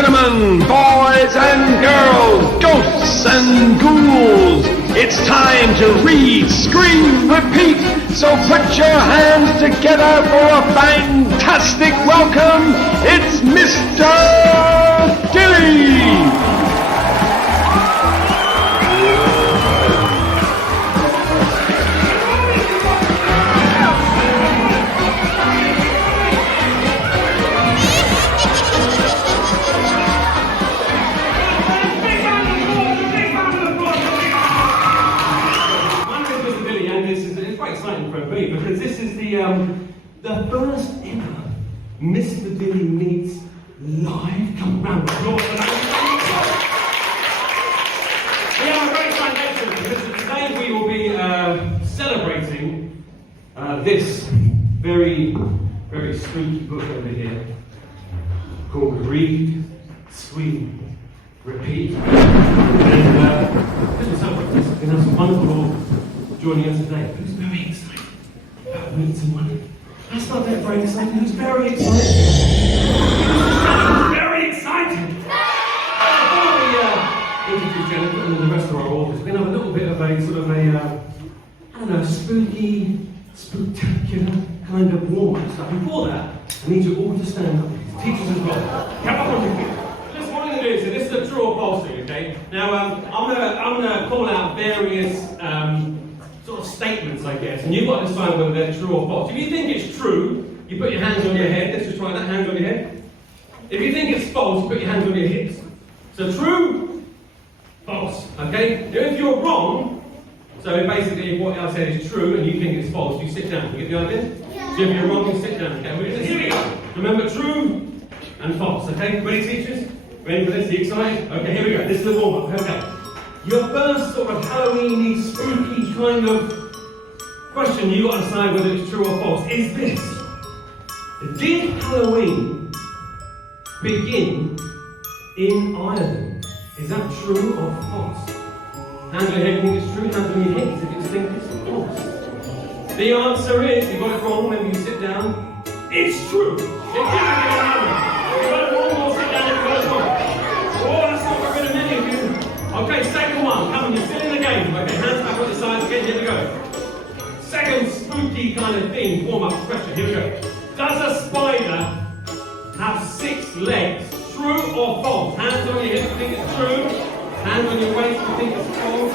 gentlemen, boys and girls, ghosts and ghouls, it's time to read, scream, repeat. So put your hands together for a fantastic welcome. It's Mr. Dilly. Because this is the first ever Mr Dilly Meets live. Come round the floor for that. We have a great foundation because today we will be celebrating this very, very spooky book over here called Read, Scream, Repeat. And this is something we have some wonderful people joining us today. Who's very excited about winning some money? That's not that very exciting. Who's very excited? Very excited! Before we introduce Jennifer and the rest of our authors, we're going to have a little bit of a sort of a, I don't know, spooky, spooktacular kind of warm-up stuff. Before that, I need you all to stand up. Teachers as well. Come up on your feet. Just what I'm going to do is, this is a true or false thing, okay? Now, I'm going to call out various sort of statements, I guess, and you've got to decide whether they're true or false. If you think it's true, you put your hands on your head. Let's just try that, hands on your head. If you think it's false, you put your hands on your hips. So true, false, okay? Now if you're wrong, so basically if what I said is true and you think it's false, you sit down. You get the idea? Yeah. So if you're wrong, you sit down, okay? Here we go. Remember, true and false, okay? Ready, teachers? Ready for this? Are you excited? Okay, here we go. This is the warm-up, okay? Your first sort of Halloween-y, spooky kind of question you've got to decide whether it's true or false is this. Did Halloween begin in Ireland? Is that true or false? Hands on your head, you think it's true. Hands on your hips if you think it's false. The answer is, you got it wrong, maybe you sit down. It's true. It did begin in Ireland. You got it wrong, or sit down if you got it wrong. Oh, that's not got rid of many of you. Okay, second one. Come on, you're still in the game. Okay, hands back on the sides again. Here we go. Second spooky kind of thing, warm-up question. Here we go. Does a spider have 6 legs? True or false? Hands on your hips, you think it's true. Hands on your waist, you think it's false.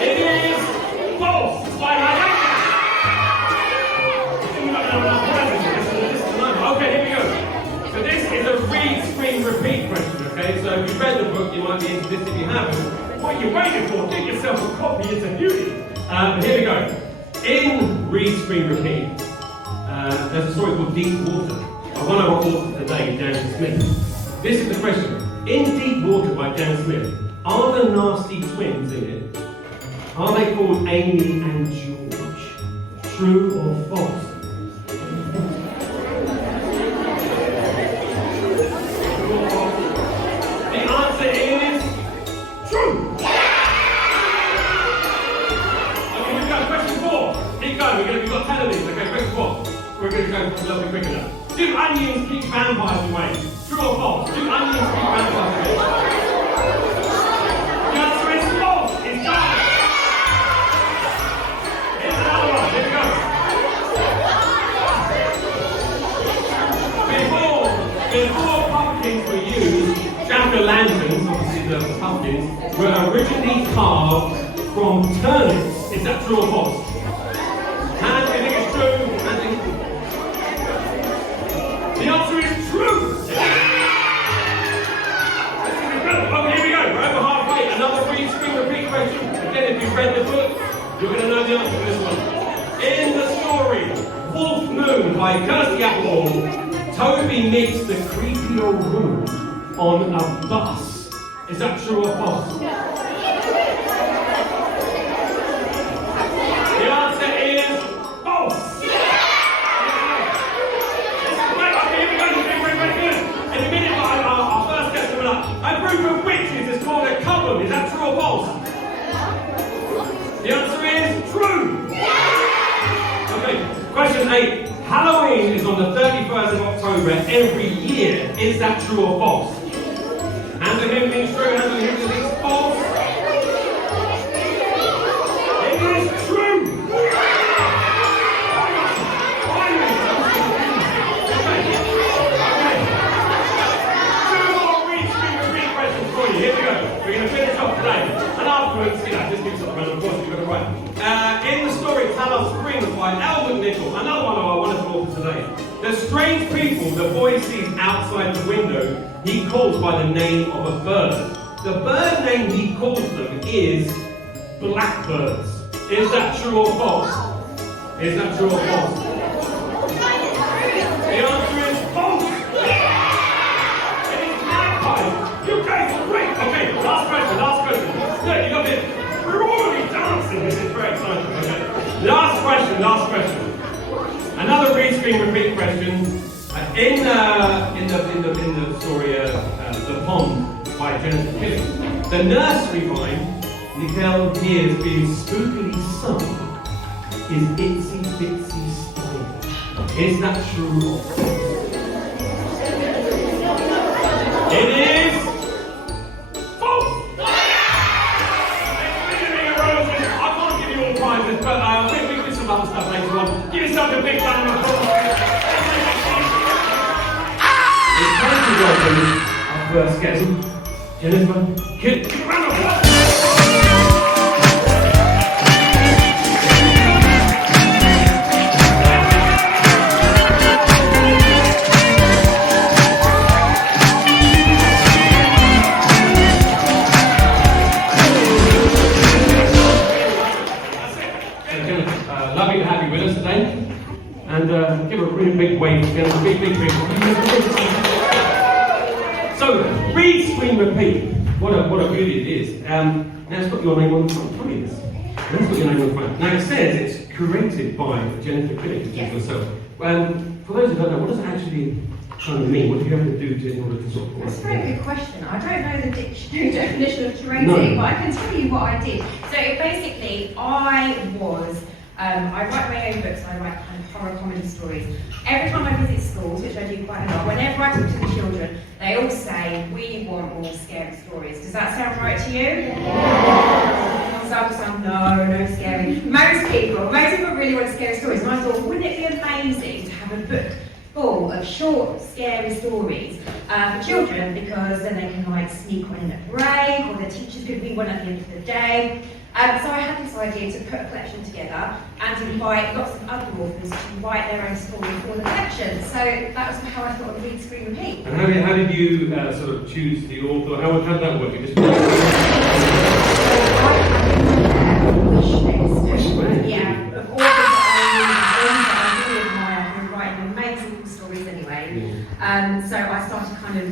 It is false. Spider. Okay, here we go. So this is a read, scream, repeat question. Okay, so if you've read the book, you might be into this. If you haven't, what are you waiting for? Get yourself a copy. It's a beauty. Here we go. In Read, Scream, Repeat, there's a story called Deep Water. One of our authors today, Dan Smith. This is the question. In Deep Water by Dan Smith, are the nasty twins in it? Are they called Amy and George? True or false? The answer is true. Okay, here we go. Question 4. Keep going. We've got 10 of these. Okay, question 4. We're going to go a little bit quicker now. Do onions keep vampires away? True or false? Do onions keep vampires away? The answer is false. It's done. Here's another one. Here we go. Before pumpkins were used, jack-o'-lanterns, obviously the pumpkins, were originally carved from turnips. Is that true or false? Hands, do you think it's true? The answer is true! Okay, here we go. We're over halfway. Another read, scream, repeat question. Again, if you've read the book, you're going to know the answer to this one. In the story, Wolf Moon by KIRSTY APPLEBAUM, Toby meets the creepy old woman on a bus. Is that true or false? The answer is false! In a minute, our first guest coming up. A group of witches is called a coven. Is that true or false? The answer is true. Okay, question 8. Halloween is on the 31st of October. October every year. Is that true or false? Hands of him means true, hands of him means false. It is true! Here we go. We're going to finish off today. And afterwards, just give us a random voice, you've got it right. In the story Tell Us Spring by ELLE McNICOLL, another one of our wonderful authors today. The strange people the boy sees outside the window, he calls by the name of a bird. The bird name he calls them is blackbirds. Is that true or false? Is that true or false? The answer is false! It is magpies! You guys are great! Okay, last question. Look, you got this. We're already dancing. This is very exciting. Okay. Last question. Another read, screen, repeat question. In the story The Pond by Jennifer KILLICK, the nursery rhyme Nicole hears being spookily sung is Itsy Bitsy Spider. Is that true or false? It is false! I can't give you all prizes, but we'll do some other stuff later on. Give yourself a big round of applause. It's time to welcome our first guest, Jennifer KILLICK. Round of applause! Lovely to have you with us today, and give a really big wave again, a big So, read, screen, repeat. What a beauty it is. Now it's got your name on the front. Tell me this. That's got your name on the front. Now it says it's created by Jennifer KILLICK, which is yourself. For those who don't know, what does it actually kind of mean? What do you have to do in order to sort of... That's a very good question. I don't know the dictionary definition of curating, but I can tell you what I did. So basically, I write my own books, I write kind of horror comedy stories. Every time I visit schools, which I do quite a lot, whenever I talk to the children, they all say, we want more scary stories. Does that sound right to you? Yeah. Some, no scary. Most people really want scary stories. And I thought, wouldn't it be amazing to have a book full of short, scary stories for children, because then they can like sneak one in a break, or the teachers could read one at the end of the day. So I had this idea to put a collection together and to invite lots of other authors to write their own story for the collection. So that was how I thought of read, screen, repeat. And how did you sort of choose the author? How did that work? You just wish list. Yeah, of authors that I really admire, who are writing amazing stories anyway. So I started kind of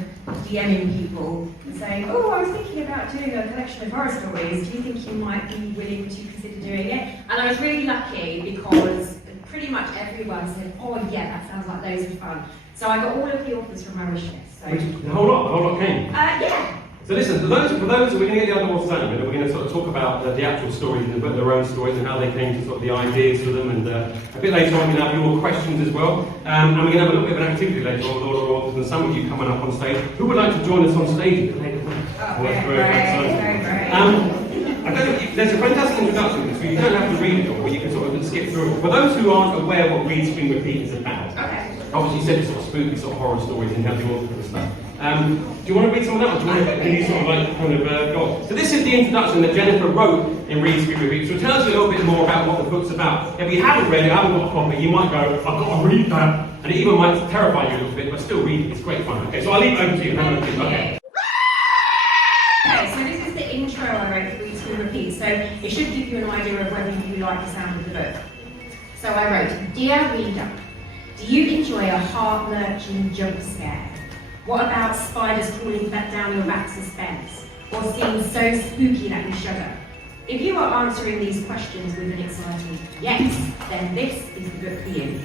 DMing people and saying, oh, I was thinking about doing a collection of horror stories. Do you think you might be willing to consider doing it? And I was really lucky because pretty much everyone said, oh yeah, that sounds like loads of fun. So I got all of the authors from my wish list. So. The whole lot came? Yeah. So listen, for those, we're going to get the other ones done in a minute. We're going to sort of talk about the actual stories and their own stories and how they came to sort of the ideas for them, and a bit later on we're going to have your questions as well. And we're going to have a little bit of an activity later on with all our authors and some of you coming up on stage. Who would like to join us on stage a bit later on? Oh, very. I don't know, there's a fantastic introduction to this, so you don't have to read it all, but you can sort of skip through it. For those who aren't aware what Read, Screen, Repeat is about, obviously you said it's sort of spooky, sort of horror stories and have the author and stuff. Do you want to read some of that, or do you want to sort of like kind of go? So this is the introduction that Jennifer wrote in Read, Screen, Repeat. So tell us a little bit more about what the book's about. If you haven't read it, haven't got a copy, you might go, I've got to read that. And it even might terrify you a little bit, but still read it, it's great fun. Okay, so I'll leave it over to you. Okay, so this is the intro I wrote for Read, Screen, Repeat. So it should give you an idea of whether you like the sound of the book. So I wrote, Dear Reader, do you enjoy a heart-lurching jump scare? What about spiders crawling back down your back suspense? Or scenes so spooky that you shudder? If you are answering these questions with an exciting yes, then this is the book for you.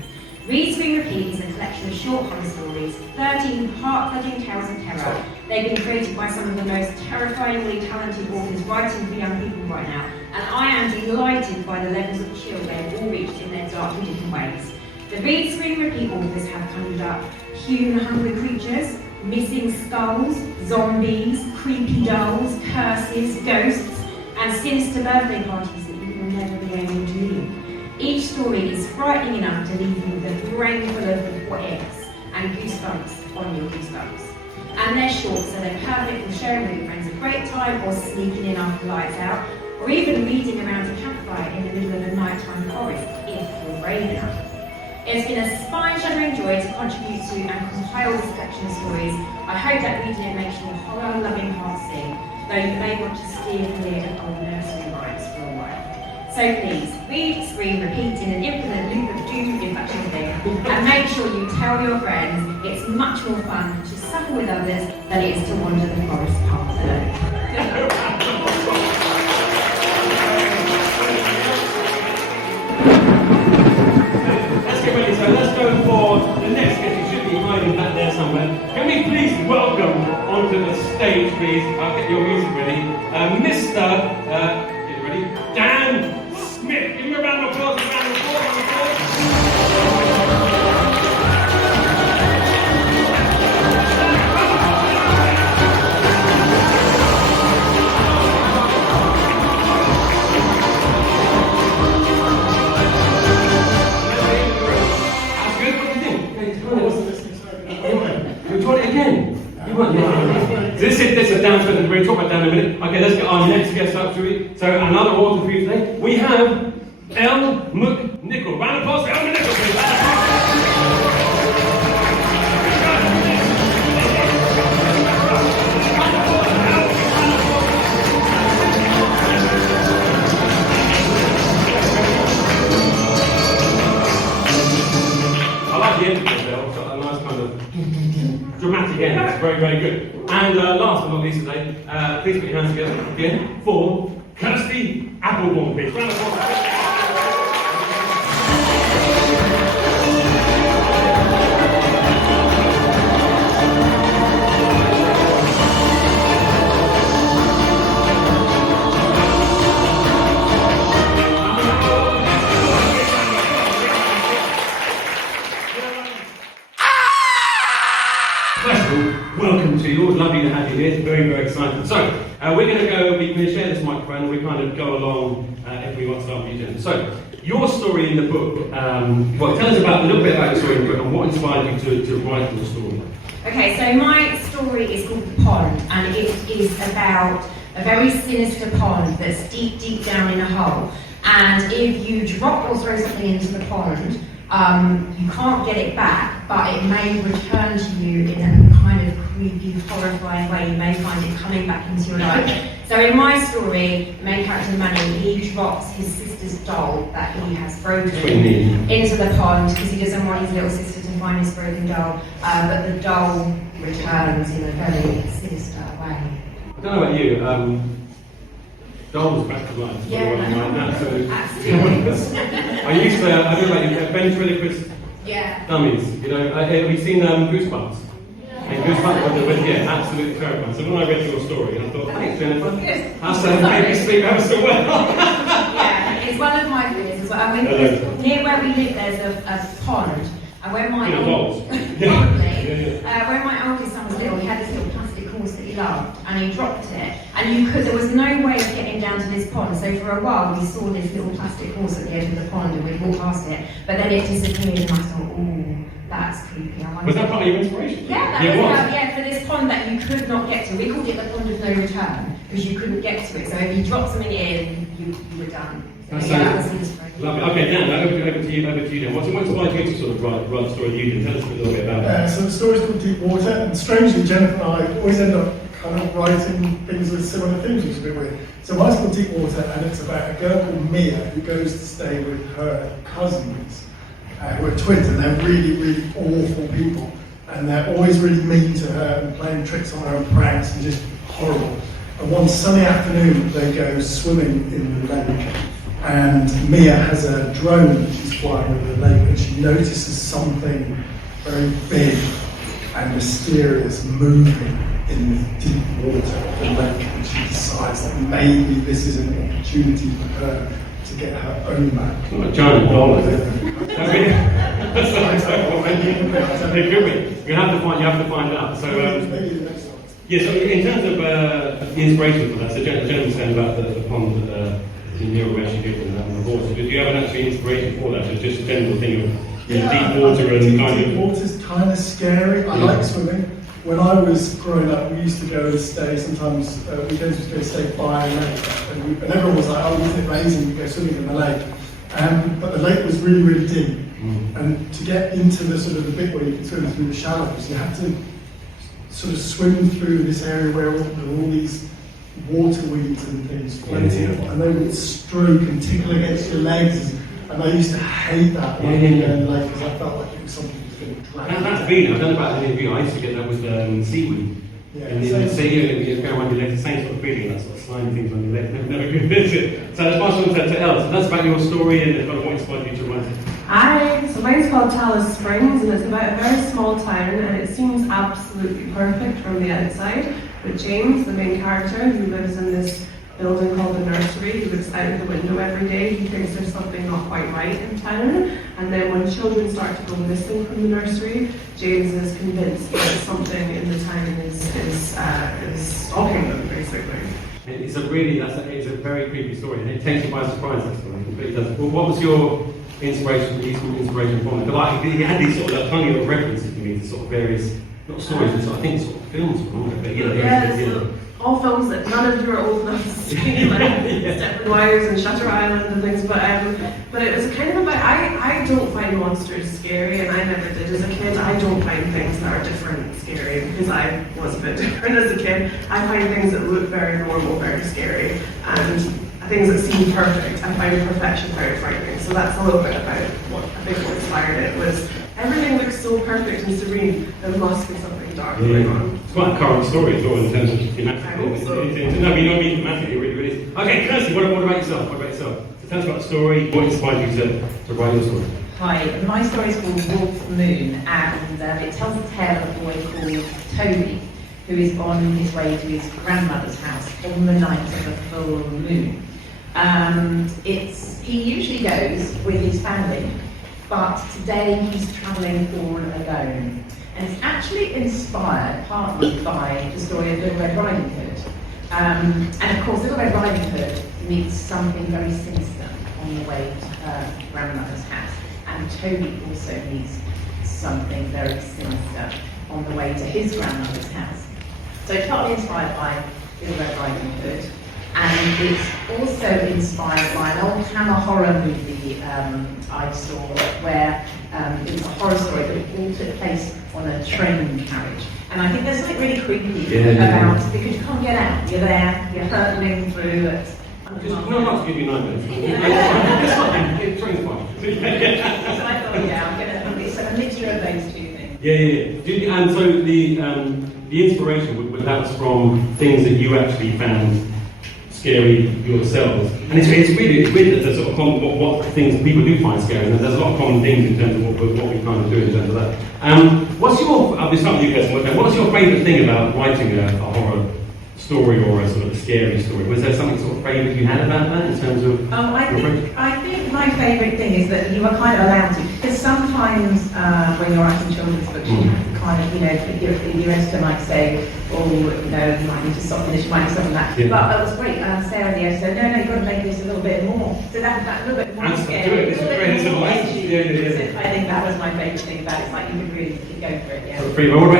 Read, Screen, Repeat is a collection of short horror stories, 13 heart-thudding tales of terror. They've been created by some of the most terrifyingly talented authors writing for young people right now, and I am delighted by the levels of chill they have all reached in their darkly different ways. The Read, Screen, Repeat authors have conjured up hewn hungry creatures, missing skulls, zombies, creepy dolls, curses, ghosts, and sinister birthday parties that you will never be able to leave. Each story is frightening enough to leave you with a brain full of what ifs and goosebumps on your goosebumps. And they're short, so they're perfect for sharing with your friends a great time, or sneaking in after lights out, or even reading around a campfire in the middle of a nighttime forest, if you're brave enough. It's been a spine-shuddering joy to contribute to and compile this collection of stories. I hope that reading it makes your horror-loving heart sing, though you may want to steer clear of old nursery rhymes for a while. So please, read, scream, repeat in an infinite loop of doom, if that's your thing, and make sure you tell your friends it's much more fun to suffer with others than it is to wander the forest path alone. Let's get ready, so let's go for the next guest. He should be hiding back there somewhere. Can we please welcome onto the stage, please? I'll get your music ready. Mr. Get ready? Dan Smith. Give him a round of applause. This is down to the we'll talk about Dan in a minute. Okay, let's get our next guest up, shall we? So another author for you today. We have ELLE McNICOLL. Round of applause for ELLE McNICOLll, please. I like the end of this, ELLE. It's got a nice kind of dramatic end. It's very, very good. And last but not least today, please put your hands together again for KIRSTY APPLEBAUM, please. Round of applause. Welcome to you. It's lovely to have you here. It's very, very exciting. So, we're going to share this microphone. We kind of go along if we want to start with you, Jen. So, your story in the book, well, tell us a little bit about your story in the book and what inspired you to write your story. Okay, so my story is called The Pond, and it is about a very sinister pond that's deep, deep down in a hole. And if you drop or throw something into the pond, you can't get it back, but it may return to you in a kind of creepy, horrifying way. You may find it coming back into your life. So in my story, the main character Manuel, he drops his sister's doll that he has broken into the pond because he doesn't want his little sister to find his broken doll, but the doll returns in a very sinister way. I don't know about you, dolls back to life. Yeah, absolutely. I don't know about you, ventriloquist dummies. You know, have you seen Goosebumps? And Goosebumps, yeah, absolutely terrifying. So when I read your story, I thought, thanks Jennifer, that's made me sleep ever so well. Yeah, it's one of my fears as well. I mean, near where we live, there's a pond, and when my when my oldest son was little, he had this little plastic horse that he loved, and he dropped it, and there was no way of getting down to this pond. So for a while, we saw this little plastic horse at the edge of the pond, and we'd walk past it, but then it disappeared, and I thought, ooh, that's creepy. Was that part of your inspiration? Yeah, for this pond that you could not get to. We called it the pond of no return because you couldn't get to it. So if you dropped something in, you were done. So that was the inspiration. Lovely. Okay, Dan, over to you then. What inspired you to sort of write the story you did? Tell us a little bit about it. So the story's called Deep Water, and strangely, Jennifer and I always end up kind of writing things with similar themes, which is a bit weird. So mine's called Deep Water, and it's about a girl called Mia who goes to stay with her cousins, who are twins, and they're really, really awful people. And they're always really mean to her and playing tricks on her and pranks and just horrible. And one sunny afternoon, they go swimming in the lake. And Mia has a drone that she's flying over the lake, and she notices something very big and mysterious moving in the deep water of the lake. And she decides that maybe this is an opportunity for her to get her own back. It's not a giant doll, is it? It could be. You have to find out. So, Maybe the next one. yeah. So in terms of the inspiration for that, so gentleman saying about the pond near where she lived and the horse. Do you have an actual inspiration for that? Or just a general thing of deep water and kind deep of? water's kind of scary. I like swimming. When I was growing up, we used to go and stay, sometimes weekends we used to go stay by a lake. And everyone was like, oh, isn't it amazing, we go swimming in the lake. But the lake was really, really deep. And to get into the sort of the bit where you can swim through the shallows, you have to sort of swim through this area where there are all these water weeds and things floating, and they would stroke and tickle against your legs. And I used to hate that when I was in the lake because I felt like it was something that was going to drag me. That's been, I've done about an interview, I used to get that with seaweed. Yeah, and then say you go around your legs, the same sort of feeling, that sort of slimy things on your legs, never good, is it? So let's pass on to Elle. So that's about your story and kind of what inspired you to write it. So mine's called Tallis Springs, and it's about a very small town, and it seems absolutely perfect from the outside. But James, the main character, who lives in this building called the nursery, he looks out of the window every day, he thinks there's something not quite right in town, and then when children start to go missing from the nursery, James is convinced that something in the town is stalking them, basically. It's a very creepy story, and it takes you by surprise, that story, it completely does. Well, what was your inspiration from it? Like, you had these sort of tiny little references to me to sort of various, not stories, but I think sort of films from it, but all films that none of you are old enough to see, like Stepford Wives and Shutter Island and things, but it was kind of about, I don't find monsters scary, and I never did as a kid. I don't find things that are different scary, because I was a bit different as a kid. I find things that look very normal very scary, and things that seem perfect, I find perfection very frightening. So that's a little bit about what I think what inspired it, was everything looks so perfect and serene, there must be something dark going on. It's quite a current story as well in terms of thematic. I hope so. No, but you don't mean thematic, it really is. Okay, Kirsty, what about yourself? So tell us about the story, what inspired you to write your story? Hi, my story is called Wolf Moon, and it tells the tale of a boy called Toby, who is on his way to his grandmother's house on the night of the full moon. He usually goes with his family, but today he's travelling all alone. And it's actually inspired partly by the story of Little Red Riding Hood. And of course, Little Red Riding Hood meets something very sinister on the way to her grandmother's house. And Toby also meets something very sinister on the way to his grandmother's house. So it's partly inspired by Little Red Riding Hood. And it's also inspired by an old Hammer horror movie I saw, where it was a horror story, but it all took place on a train carriage. And I think there's something really creepy about, because you can't get out, you're there, you're hurtling through it. No, not to give you nightmares. It's train's fine. So I thought, it's a mixture of those two things. Yeah. And so the inspiration that was from things that you actually found scary yourselves, and it's really the sort of what things people do find scary, and there's a lot of common things in terms of what we kind of do in terms of that. What's your, I'll be starting with you, Kirsten, what's your favourite thing about writing a horror story or a sort of a scary story? Was there something sort of favourite you had about that in terms of? I think my favourite thing is that you are kind of allowed to, because sometimes when you're writing children's books, you have to kind of, your editor might say, oh, you might need to soften this, you might need to soften that. Yeah. But that was great. Sarah, the editor, said, no, you've got to make this a little bit more. So that little bit more scary. So I think that was my favourite thing about it. It's like you could really go for it. Yeah.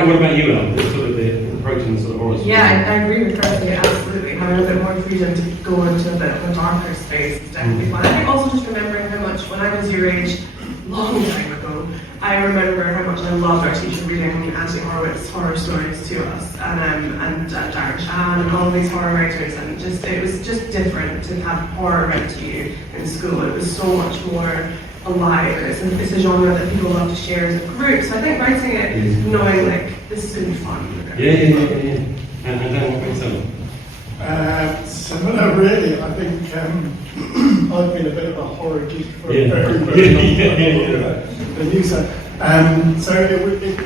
What about you, Elle? Sort of the approach and sort of horror story? Yeah, I agree with Kirsty, absolutely. Having a bit more freedom to go into a bit of a darker space is definitely fun. I think also just remembering how much, when I was your age, long time ago, I remember how much I loved our teacher reading Anthony Horowitz horror stories to us, and Darren Shan and all these horror writers, and it was just different to have horror read to you in school. It was so much more alive. It's a genre that people love to share as a group. So I think writing it, knowing like this is going to be fun. Yeah. And then what about yourself? Similar, really. I think I've been a bit of a horror geek for a very long time. So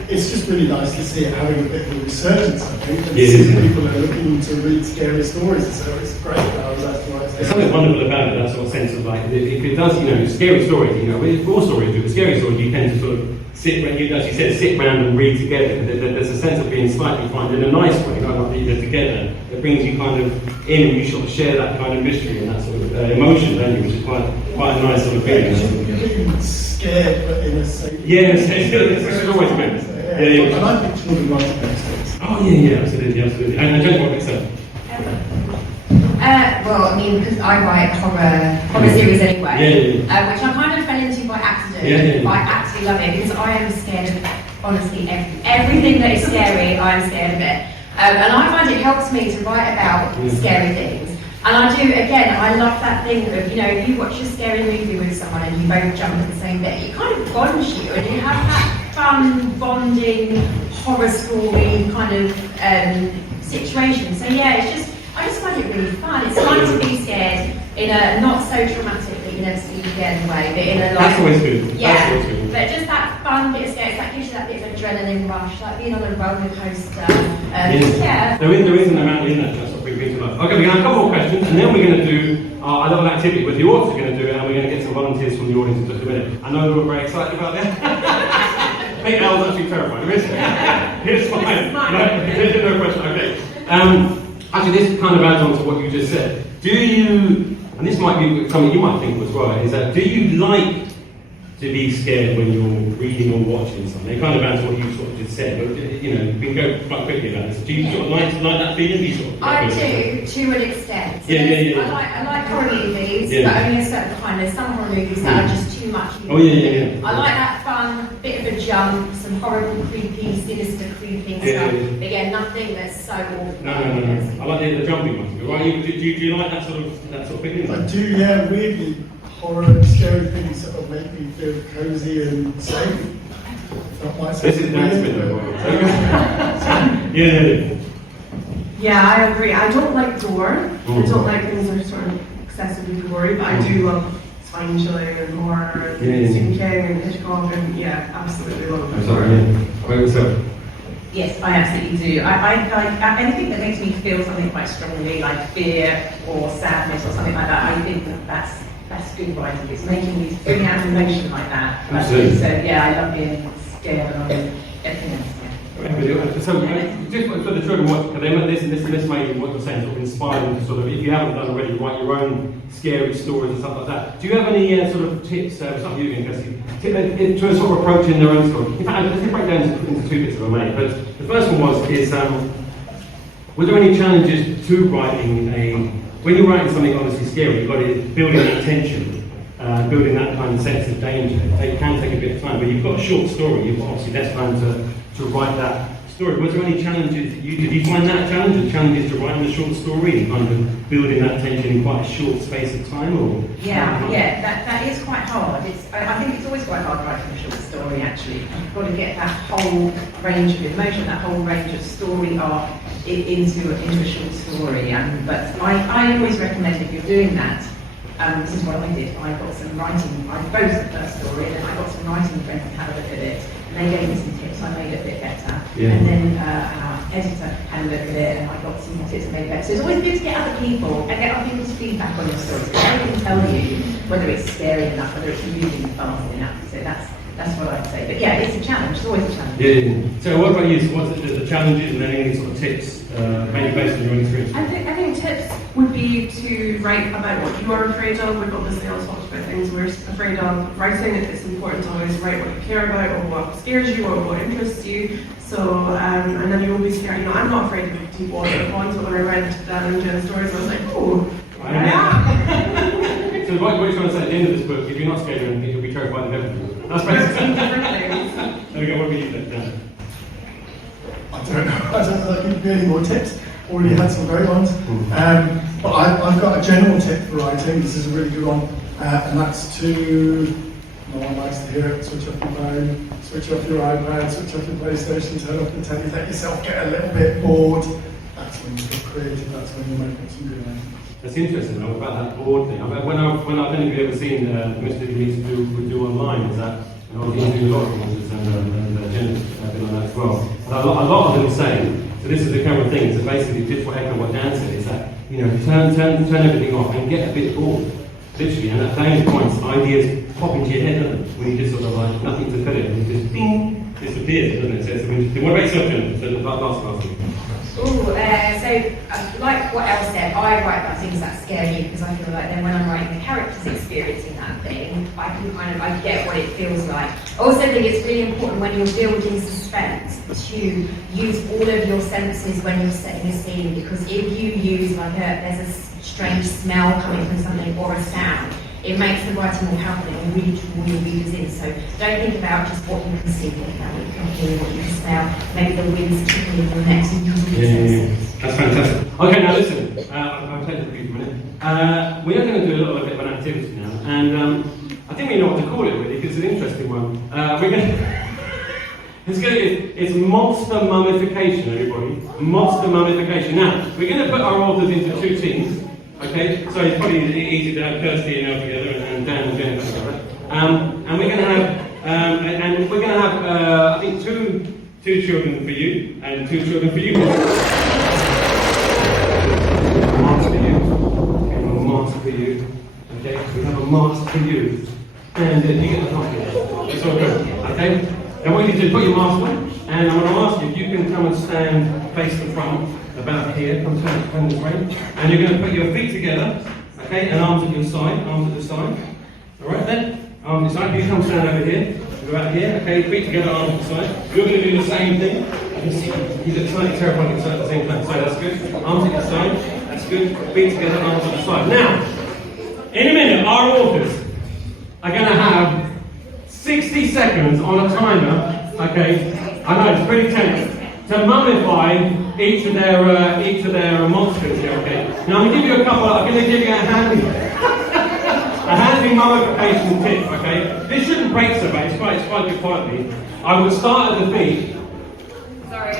it's just really nice to see it having a bit of a resurgence, I think, and see people are looking to read scary stories, so it's great that I was asked to write. There's something wonderful about it, that sort of sense of like, if it does, you know, scary stories, you know, with all stories, but scary stories, you tend to sort of sit, as you said, sit around and read together. There's a sense of being slightly fun in a nice way, not like either together. It brings you kind of in, and you sort of share that kind of mystery and that sort of emotion, don't you? Which is quite a nice sort of feeling. You're getting scared, but in a safe. Yes, it's always good. Yeah. And I think children writing those things. Oh yeah, absolutely. And Jen, what makes sense? Well, I mean, because I write horror series anyway, Yeah. which I kind of fell into by accident. Yeah. But I absolutely love it because I am scared of honestly everything that is scary. I am scared of it, and I find it helps me to write about scary things. And I do, again, I love that thing of, you know, if you watch a scary movie with someone and you both jump in the same bed, it kind of bonds you and you have that fun, bonding, horror story kind of situation. So yeah, I just find it really fun. It's fun to be scared in a not so traumatic that you never see again way, but in a like... That's always good. Yeah, but just that fun bit of scare, that gives you that bit of adrenaline rush, like being on a roller coaster. Yeah. There is an amount in that sort of brings me to life. Okay, we're going to have a couple more questions, and then we're going to do a little activity with the authors are going to do it, and we're going to get some volunteers from the audience in just a minute. I know we're very excited about that. I think Elle's actually terrified, isn't it? It's fine. No question. Okay. Actually, this kind of adds on to what you just said. Do you, and this might be something you might think as well, is that do you like to be scared when you're reading or watching something? It kind of adds to what you sort of just said, but you know, we can go quite quickly about this. Do you sort of like that feeling? Do you sort of I do, to an extent. So Yeah. I like horror movies, Yeah. but only a certain kind. There's some horror movies that are just too much. Oh, yeah. I like that fun, bit of a jump, some horrible, creepy, sinister, creeping Yeah. stuff. But yeah, nothing that's so awful. No. I like the jumping ones. Right? Do you like that sort of thing? I do, yeah, weirdly, horror and scary things sort of make me feel cozy and safe. That might sound This is nice weird, bit but- though. Yeah. Yeah, I agree. I don't like gore. I Mm. don't like things that are sort of excessively gory, but I do love spine-tingling and horror and Yeah. Stephen King and Hitchcock and yeah, absolutely love I'm it. sorry, yeah. Wait, what's up? Yes, I absolutely do. I like anything that makes me feel something quite strongly, like fear or sadness or something like that. I think that's good writing. It's making me bring out emotion like that. Absolutely. So yeah, I love being scared and everything else. Yeah. So, just for the children, this may be what you're saying, sort of inspire them to sort of, if you haven't done already, write your own scary stories and stuff like that. Do you have any sort of tips, it's not you, Kirsty, to sort of approaching their own story? In fact, let's break down into two bits if I may. But the first one was, were there any challenges to writing when you're writing something obviously scary, you've got to building that tension, building that kind of sense of danger. It can take a bit of time, but you've got a short story, you've got obviously less time to write that story. Was there any challenges that did you find that challenge, the challenges to writing a short story and kind of building that tension in quite a short space of time, or? Yeah, that is quite hard. I think it's always quite hard writing a short story, actually. You've got to get that whole range of emotion, that whole range of story arc into a short story. But I always recommend if you're doing that, this is what I did. I got some writing, I wrote the first story, and then I got some writing friends to have a look at it. And they gave me some tips, I made it a bit better. Yeah. And then our editor had a look at it, and I got some tips and made it better. So it's always good to get other people and get other people's feedback on your stories. Because they can tell you whether it's scary enough, whether it's moving fast enough. So that's what I'd say. But yeah, it's a challenge. It's always a challenge. Yeah. So what about you? So what's the challenges and then any sort of tips, maybe based on your own experience? I think tips would be to write about what you are afraid of. We've obviously all talked about things we're afraid of. Writing, it's important to always write what you care about or what scares you or what interests you. So, and then you won't be scared. You know, I'm not afraid of deep water ponds, but when I read Jen's stories, I was like, oh, yeah. So what you're trying to say at the end of this book, if you're not scared of anything, you'll be terrified of everything. That's basically different things. There we go, what do you think, Dan? I don't know. I don't know if I can give you any more tips. Already had some great ones. But I've got a general tip for writing. This is a really good one. And that's to, no one likes to hear it, switch off your phone, switch off your iPad, switch off your PlayStation, turn off the telly, let yourself get a little bit bored. That's when you get creative, that's when you make some good writing. That's interesting though, about that board thing. I mean, when I don't know if you've ever seen Mr Dilly Meets do online, is that And I've been doing a lot of authors and Jennifer have been on that as well. And a lot of them say, so this is the kind of thing, so basically just what echo what Dan said, is that, you know, turn everything off and get a bit bored. Literally, and at those points, ideas pop into your head, don't they? When you just sort of like, nothing to fill it, and it just ding, disappears, doesn't it? So what about yourself, Jennifer? So the last thing. Ooh, like what Elle said, I write about things that scare me because I feel like then when I'm writing the characters experiencing that thing, I can I get what it feels like. I also think it's really important when you're building suspense to use all of your senses when you're setting a scene, because if you use there's a strange smell coming from something or a sound, it makes the writing more powerful and really draw your readers in. So don't think about just what you can see, think about what you can hear, what you can smell, maybe the wind's tickling in your neck, so you can Yeah. That's fantastic. Okay, now listen, I'll take the brief for a minute. We are going to do a little bit of an activity now, and I think we know what to call it really, because it's an interesting one. We're going to... It's monster mummification, everybody. Monster mummification. Now, we're going to put our authors into two teams. Okay, so it's probably easy to have Kirsty and Elle together and Dan and Jennifer together. And we're going to have, I think two children for you and 2 children for you. A mask for you. Okay, a mask for you. Okay, we have a mask for you, and you get the pocket. It's all good. Okay. Now what you do is put your mask on, and I'm going to ask you if you can come and stand face to front. About here, come stand this way, and you're going to put your feet together, okay, and arms at your side, alright then, arms at your side, you come stand over here, go out here, okay, feet together, arms at the side, you're going to do the same thing, you can see, you look slightly terrifying at the same time, so that's good, arms at your side, that's good, feet together, arms at the side. Now, in a minute, our authors are going to have 60 seconds on a timer, okay, I know, it's pretty tense, to mummify each of their monsters here, okay? Now I'm going to give you a handy mummification tip, okay? This shouldn't break so bad, it's quite good quietly. I would start at the feet. Sorry.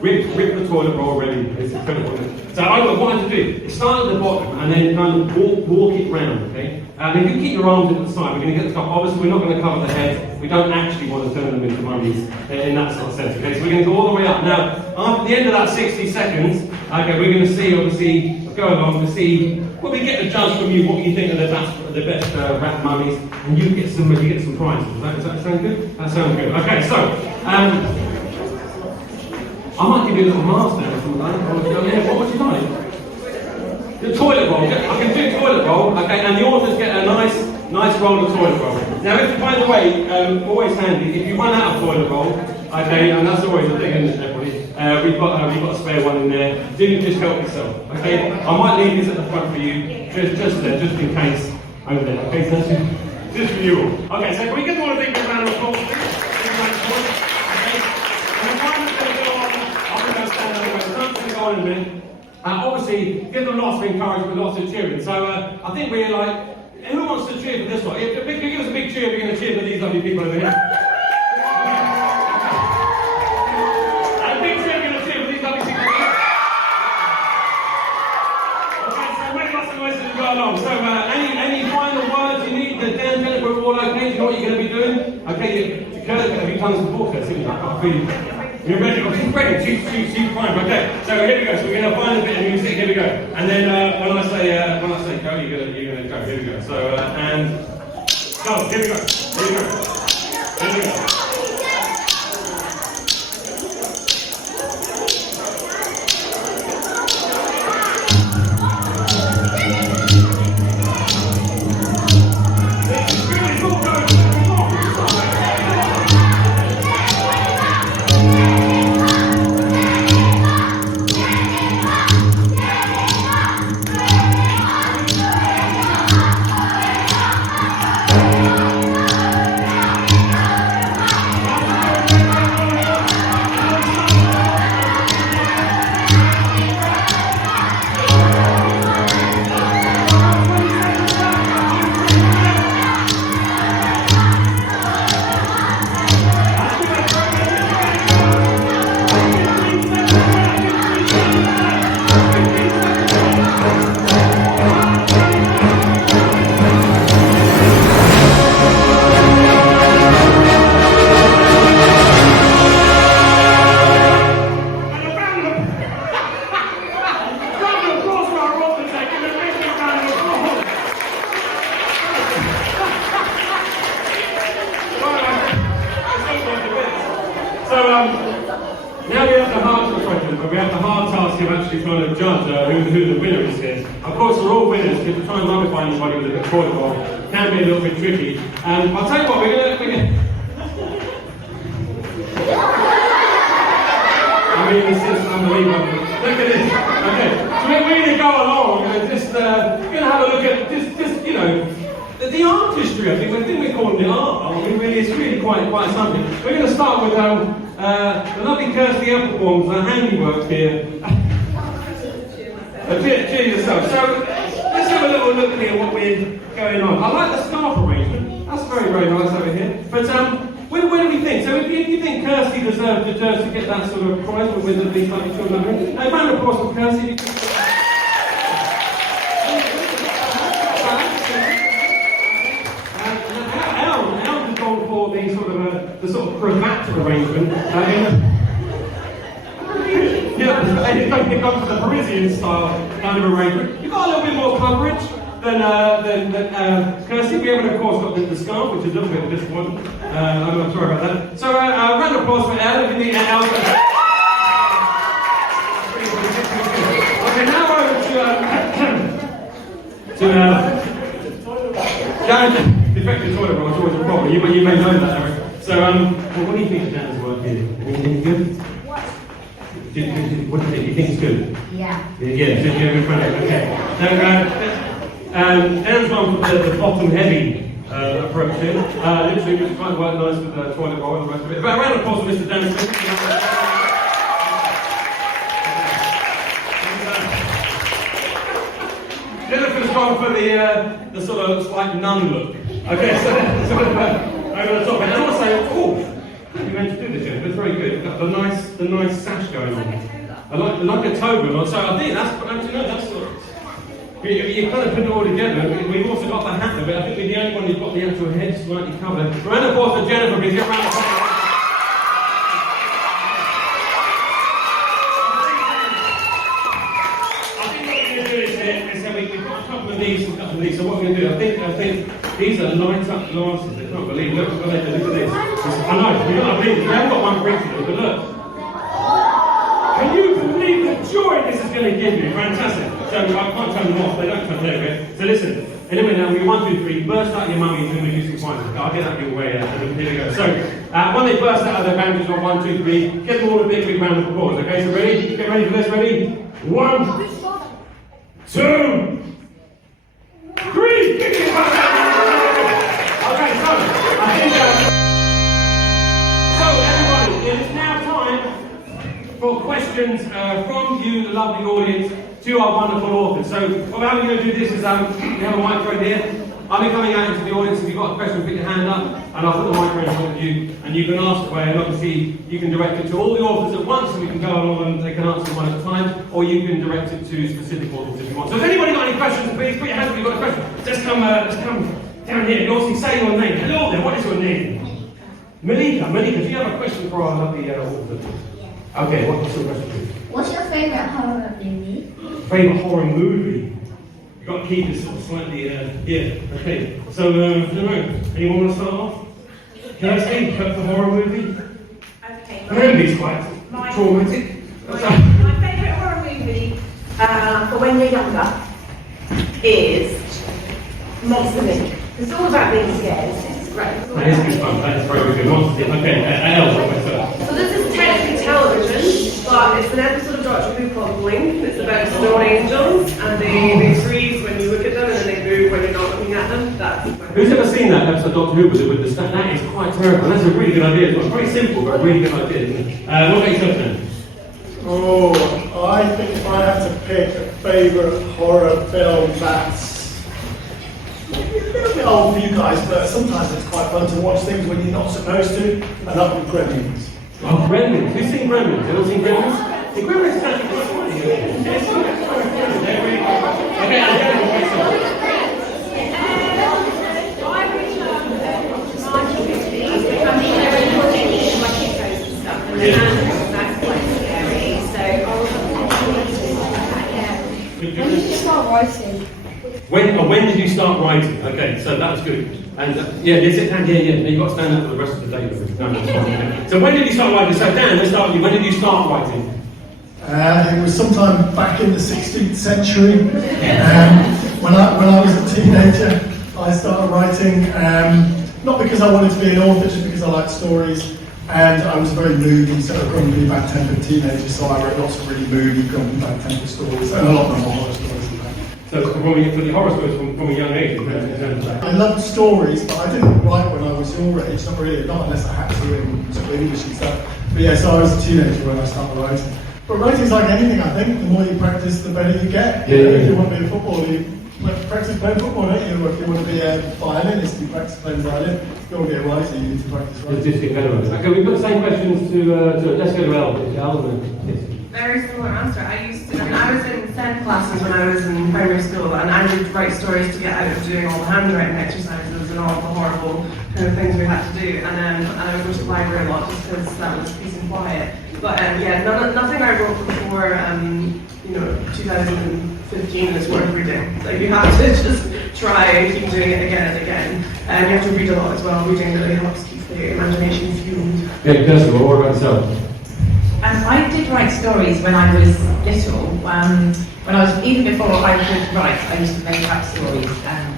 Rip the toilet roll already, it's incredible. So what I want to do is start at the bottom and then kind of walk it round, okay? And if you keep your arms at the side, we're going to get the top. Obviously, we're not going to cover the head. We don't actually want to turn them into mummies in that sort of sense, okay? So we're going to go all the way up. Now, after the end of that 60 seconds, okay, we're going to see, obviously, go along to see, well, we get the judge from you what you think are the best rat mummies, and you get some prizes. Does that sound good? That sounds good. Okay, so, I might give you a little mask now or something. What would you like? The toilet roll. I can do toilet roll, okay, and the authors get a nice roll of toilet roll. Now, if, by the way, always handy, if you run out of toilet roll, okay, and that's always a thing, isn't it, everybody? We've got a spare one in there. Do just help yourself, okay? I might leave this at the front for you, just there, just in case, over there, okay? So that's just for you all. Okay, so can we get all a big round of applause, please? In a minute. Obviously, give them lots of encouragement, lots of cheering. So I think we're like, who wants to cheer for this one? If you give us a big cheer, we're going to cheer for these lovely people over here. And a big cheer, we're going to cheer for these lovely people over here. Okay, so make lots of noises as we go along. So any final words you need? Jennifer, we're all okay? Do you know what you're going to be doing? Okay, Kirsty's going to be tons of support there, isn't it? I can't feel. You're ready? She's ready. She's fine. Okay. So here we go. So we're going to find a bit of music. Here we go. And then when I say go, you're gonna go. Here we go. So and go. Here we go. Here we go. Here we go. the hard task of actually trying to judge who the winner is here. Of course, we're all winners, because to try and modify anybody with a bit of toilet roll can be a little bit tricky. I'll tell you what, we're gonna I mean, this is unbelievable. Look at this. Okay, so we're going to go along and just going to have a look at just you know, the artistry. I think we're calling it art. I mean, really, it's really quite something. We're going to start with the lovely KIRSTY APPLEBAUM's handiwork here. Cheer yourself. So let's have a little look here what we're going on. I like the scarf arrangement. That's very, very nice over here. But what do we think? So if you think KIRSTY deserves to get that sort of prize with these type of children, a round of applause for KIRSTY. Elle has gone for the sort of cravat arrangement. Yeah, it's gone for the Parisian style kind of arrangement. You've got a little bit more coverage than KIRSTY. We haven't, of course, got the scarf, which is a little bit of a disappointment. I'm sorry about that. So, a round of applause for Elle. If you think Elle. Okay, now over to defective toilet roll is always a problem. You may know that, Eric. So, well, what do you think of Dan's work here? Anything good? What do you think? You think it's good? Yeah. Yeah, so you're in front of it. Okay. So, Dan's gone for the bottom heavy approach here. Literally, which might work nice with the toilet roll and the rest of it. But a round of applause for Mr. Dan Smith. Jennifer's gone for the sort of slight nun look. Okay, so over the top. And I want to say, oh, you meant to do this, Jennifer. It's very good. You've got the nice sash going on. Like a toga. So I think that's sort of. You kind of put it all together. We've also got the hat of it. I think we're the only one who's got the actual head slightly covered. Round of applause for Jennifer, please. Get round of applause. I think what we're going to do is we've got a couple of these. So what we're going to do, I think these are light up glasses. I can't believe. Look at this. I know. We haven't got one for each of them, but look. Can you believe the joy this is going to give you? Fantastic. So I can't turn them off, they don't turn there, okay? So listen, in a minute now, we 1, 2, 3, burst out your mummies and the music finds. I'll get that your way, here we go. So, when they burst out of their bandages on 1, 2, 3, give them all a big round of applause, okay? So ready? Get ready for this, ready? 1, 2, 3, kick it back! Okay, so, I think so everybody, it is now time for questions from you, the lovely audience, to our wonderful authors. So, how we're going to do this is we have a microphone here. I'll be coming out into the audience. If you've got a question, put your hand up, and I'll put the microphone in front of you, and you can ask away. And obviously, you can direct it to all the authors at once, and we can go along and they can answer one at a time, or you can direct it to specific authors if you want. So, has anybody got any questions? Please put your hand up if you've got a question. Just come down here. You obviously say your name. Hello there. What is your name? Malika, do you have a question for our lovely authors? Okay, what's your question? What's your favorite horror movie? Favorite horror movie? You've got to keep this sort of slightly, yeah, okay. So, I don't know, anyone want to start off? KIRSTY, the horror movie? Okay. The movie's quite traumatic. My favourite horror movie for when you're younger is Monster Inc. It's all about being scared. It's great. That is good fun, that is very good. Monster Inc. Okay, Elle, what's that? So this is technically television, but it's an episode of Doctor Who called Blink. It's about snow angels, and they freeze when you look at them, and then they move when you're not looking at them. That's Who's ever seen that episode of Doctor Who with the stuff? That is quite terrible. That's a really good idea. It's very simple, but a really good idea, isn't it? What about yourself then? Oh, I think if I had to pick a favourite horror film, that's a little bit old for you guys, but sometimes it's quite fun to watch things when you're not supposed to, and that would be Gremlins. Oh, Gremlins. Who's seen Gremlins? You all seen Gremlins? The Gremlins is actually quite funny. Okay, I'll get it. That's quite scary. So When did you start writing? When did you start writing? Okay, so that's good. And yeah, is it? And yeah, you've got to stand up for the rest of the day. No, that's fine. So when did you start writing? So Dan, let's start with you. When did you start writing? It was sometime back in the 16th century. When I was a teenager, I started writing, not because I wanted to be an author, just because I liked stories. And I was a very moody, sort of grumpy, bad-tempered teenager, so I wrote lots of really moody, grumpy, bad-tempered stories, and a lot of them were horror stories. So for the horror stories from a young age, in terms of that. I loved stories, but I didn't write when I was your age, not really, not unless I had to in sort of English and stuff. But yeah, so I was a teenager when I started writing. But writing's like anything, I think. The more you practice, the better you get. Yeah, If you want to be a footballer, you practice playing football, don't you? Or if you want to be a violinist, you practice playing violin. If you want to be a writer, you need to practice writing. Just get better at it. Okay, we put the same questions to let's go to Elle. Yes. Very similar answer. I was in SEN classes when I was in primary school, and I would write stories to get out of doing all the handwriting exercises and all the horrible kind of things we had to do. And I would go to the library a lot just because that was peace and quiet. But yeah, nothing I wrote before 2015 is worth reading. Like you have to just try and keep doing it again and again. And you have to read a lot as well. Reading really helps keep the imagination fueled. Okay, Kirsty, what about yourself? I did write stories when I was little. When I was, even before I could write, I used to make up stories.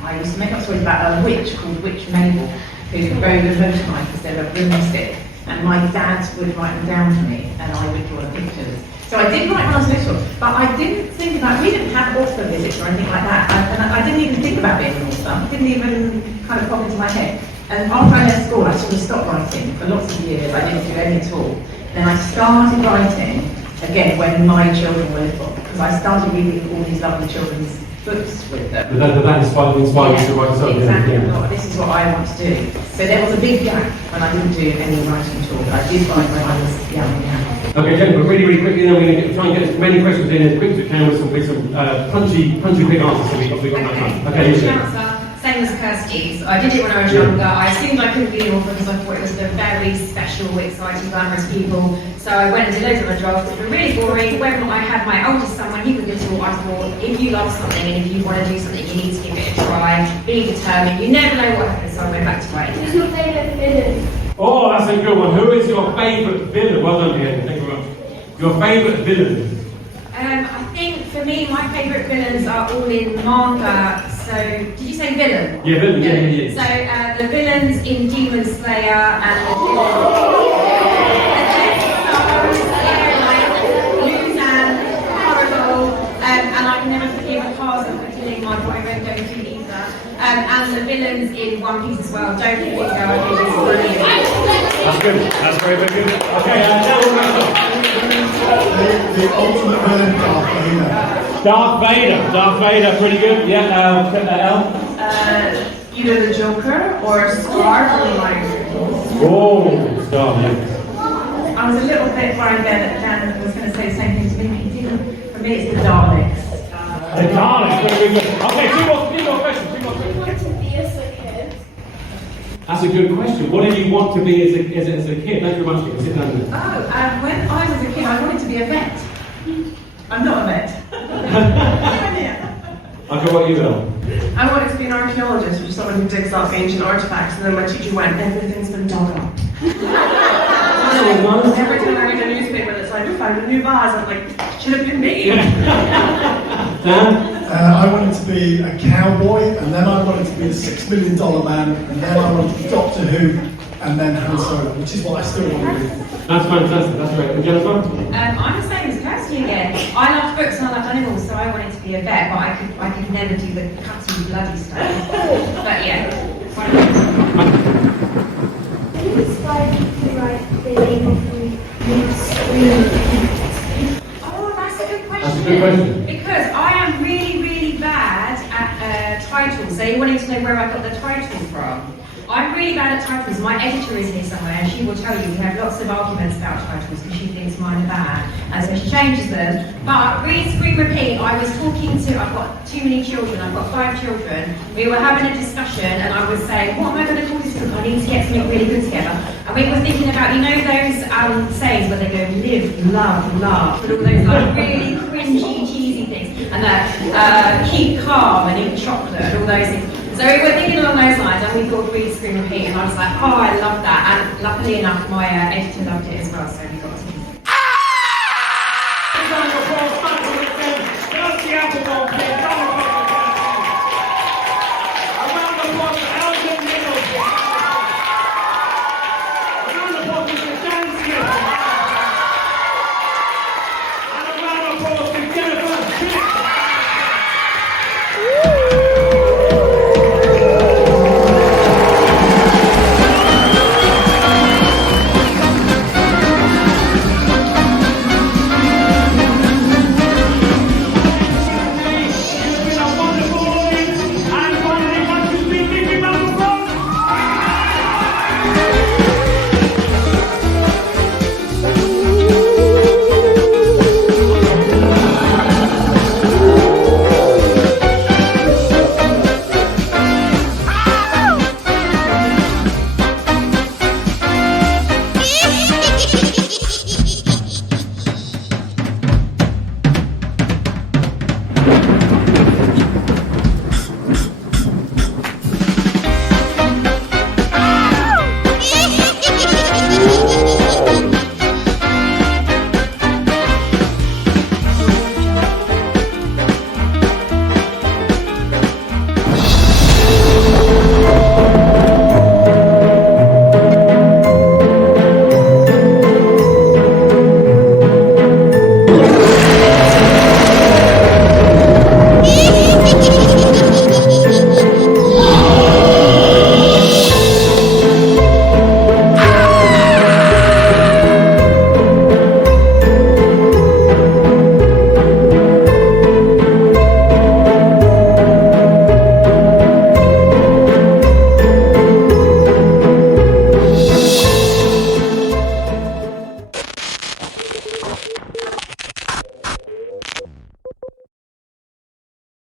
I used to make up stories about a witch called Witch Mabel, who rode a motorbike instead of a broomstick. And my dad would write them down for me, and I would draw the pictures. So I did write when I was little, but I didn't think about, we didn't have author visits or anything like that. And I didn't even think about being an author. It didn't even kind of pop into my head. And after I left school, I sort of stopped writing for lots of years. I didn't do any at all. Then I started writing again when my children were little, because I started reading all these lovely children's books with them. But that inspired you to write yourself. Exactly. I thought, this is what I want to do. So there was a big gap when I didn't do any writing at all. But I did write when I was young. Yeah. Okay, Jennifer, really, really quickly, then we're going to try and get as many questions in as quick as we can with some punchy quick answers, so we've got no time. Okay, you should. Same as Kirsty's. I did it when I was younger. I assumed I couldn't be an author because I thought it was the very special, exciting, glamorous people. So I went and did loads of other jobs, which were really boring. When I had my oldest son, when he was little, I thought, if you love something and if you want to do something, you need to give it a try. Be determined. You never know what happens, so I went back to writing. Who's your favourite villain? Oh, that's a good one. Who is your favourite villain? Well done, Ian. Thank you very much. Your favourite villain? I think for me, my favourite villains are all in manga. So, did you say villain? Yeah, villain, yeah. So, the villains in Demon Slayer and the villains and I can never forgive Tarzan for killing my boyfriend Goku either. And the villains in One Piece as well. Don't let it go, I think it's brilliant. That's good. That's very, very good. Okay, now we'll wrap The ultimate villain, Darth Vader. Darth Vader, pretty good. Yeah, Elle? Either the Joker or Scar from Lion. Oh, Scar, yeah. I was a little bit worried there that Dan was going to say the same thing to me, but he didn't. For me, it's the Daleks. The Daleks, very good. Okay, two more questions. What to be as a kid? That's a good question. What did you want to be as a kid? Thank you very much. Sit down there. When I was a kid, I wanted to be a vet. I'm not a vet. Okay, what you will? I wanted to be an archaeologist, which is someone who digs up ancient artifacts, and then my teacher went, everything's been dug up. Every time I read a newspaper that's like, we found a new vase, I'm like, should have been me. Dan? I wanted to be a cowboy, and then I wanted to be the $6 million man, and then I wanted to be Doctor Who, and then Han Solo, which is what I still want to do. That's fantastic, that's great. And Jennifer? I'm the same as Kirsty again. I love books and I love animals, so I wanted to be a vet, but I could never do the cutty, bloody stuff. But yeah. Who inspired you to write the name of the Oh, that's a good question. That's a good question. Because I am really, really bad at titles. So you wanting to know where I got the title from? I'm really bad at titles. My editor is here somewhere and she will tell you we have lots of arguments about titles because she thinks mine are bad and so she changes them. But read, scream, repeat, I was talking to, I've got too many children, I've got 5 children. We were having a discussion and I was saying, what am I going to call this book? I need to get something really good together. And we were thinking about, you know those sayings where they go live, love, laugh, and all those like really cringy, cheesy things. And keep calm and eat chocolate and all those things. So we were thinking along those lines, and we thought read, screen, repeat, and I was like, oh, I love that. And luckily enough, my editor loved it as well, so we got to.